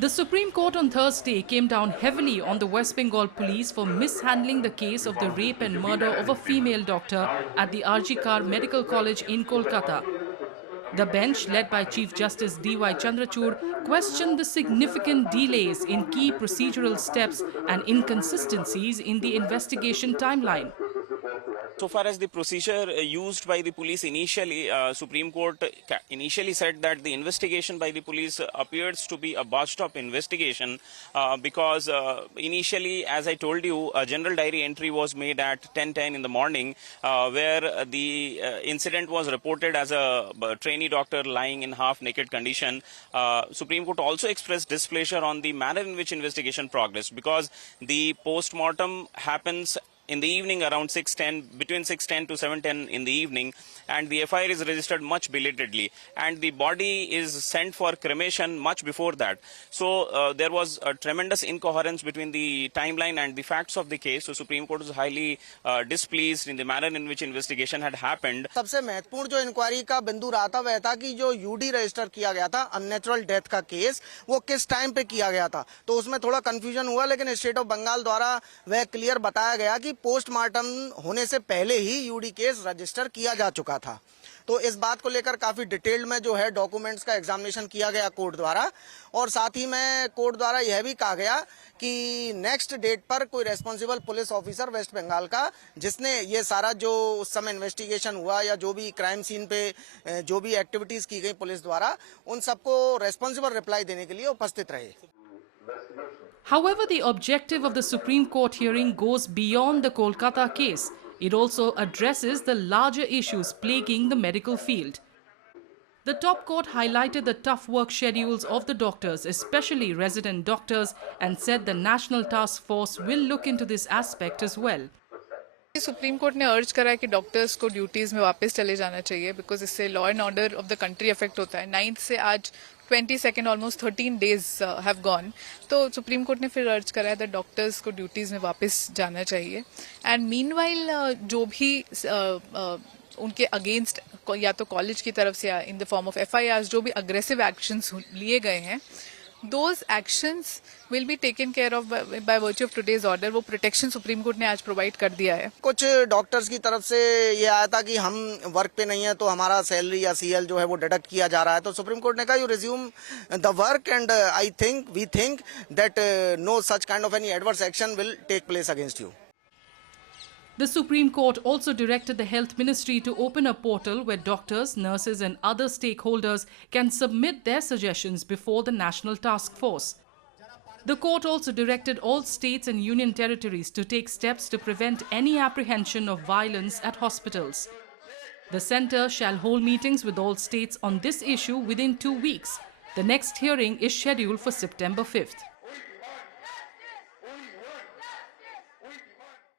The Supreme Court on Thursday came down heavily on the West Bengal police for mishandling the case of the rape and murder of a female doctor at the RG Kar Medical College in Kolkata. The bench, led by Chief Justice D.Y. Chandrachud, questioned the significant delays in key procedural steps and inconsistencies in the investigation timeline. So far as the procedure used by the police initially, Supreme Court initially said that the investigation by the police appears to be a botched up investigation because initially, as I told you, a general diary entry was made at 10:10 in the morning where the incident was reported as a trainee doctor lying in half-naked condition. Supreme Court also expressed displeasure on the manner in which investigation progressed because the post-mortem happens in the evening around 6:10, between 6:10 to 7:10 in the evening, and the FIR is registered much belatedly, and the body is sent for cremation much before that. So there was a tremendous incoherence between the timeline and the facts of the case. So Supreme Court was highly displeased in the manner in which investigation had happened. सबसे महत्वपूर्ण जो inquiry का बिंदु रहा था वह था कि जो यूडी रजिस्टर किया गया था अननेचुरल डेथ का केस वो किस टाइम पे किया गया था, तो उसमें थोड़ा कंफ्यूजन हुआ, लेकिन स्टेट ऑफ बंगाल द्वारा वह क्लियर बताया गया कि पोस्टमार्टम होने से पहले ही यूडी केस रजिस्टर किया जा चुका था। तो इस बात को लेकर काफी डिटेल्ड में जो है डॉक्यूमेंट्स का एग्जामिनेशन किया गया कोर्ट द्वारा, और साथ ही में कोर्ट द्वारा यह भी कहा गया कि नेक्स्ट डेट पर कोई responsible police officer West Bengal का जिसने ये सारा जो उस समय इन्वेस्टिगेशन हुआ या जो भी क्राइम सीन पे जो भी एक्टिविटीज की गई पुलिस द्वारा, उन सबको रेस्पॉन्सिबल रिप्लाई देने के लिए उपस्थित रहे। However, the objective of the Supreme Court hearing goes beyond the Kolkata case. It also addresses the larger issues plaguing the medical field. The top court highlighted the tough work schedules of the doctors, especially resident doctors, and said the National Task Force will look into this aspect as well. Supreme Court ने अर्ज करा है कि doctors को duties में वापस चले जाना चाहिए बिकॉज इससे law and order of the country affect होता है। 9th से आज 22nd almost 13 days have gone, तो सुप्रीम कोर्ट ने फिर अर्ज करा है दैट डॉक्टर्स को ड्यूटीज में वापस जाना चाहिए। एंड मीनवाइल जो भी उनके अगेंस्ट या तो कॉलेज की तरफ से या in the form of FIRs जो भी अग्रेसिव एक्शंस लिए गए हैं, those actions will be taken care of by virtue of today's order। वो प्रोटेक्शन सुप्रीम कोर्ट ने आज प्रोवाइड कर दिया है। कुछ डॉक्टर्स की तरफ से ये आया था कि हम वर्क पे नहीं है तो हमारा सैलरी या CL जो है वो डिडक्ट किया जा रहा है, तो सुप्रीम कोर्ट ने कहा you resume the work and we think that no such kind of any adverse action will take place against you. The Supreme Court also directed the Health Ministry to open a portal where doctors, nurses and other stakeholders can submit their suggestions before the National Task Force. The court also directed all states and union territories to take steps to prevent any apprehension of violence at hospitals. The centre shall hold meetings with all states on this issue within 2 weeks. The next hearing is scheduled for September 5th.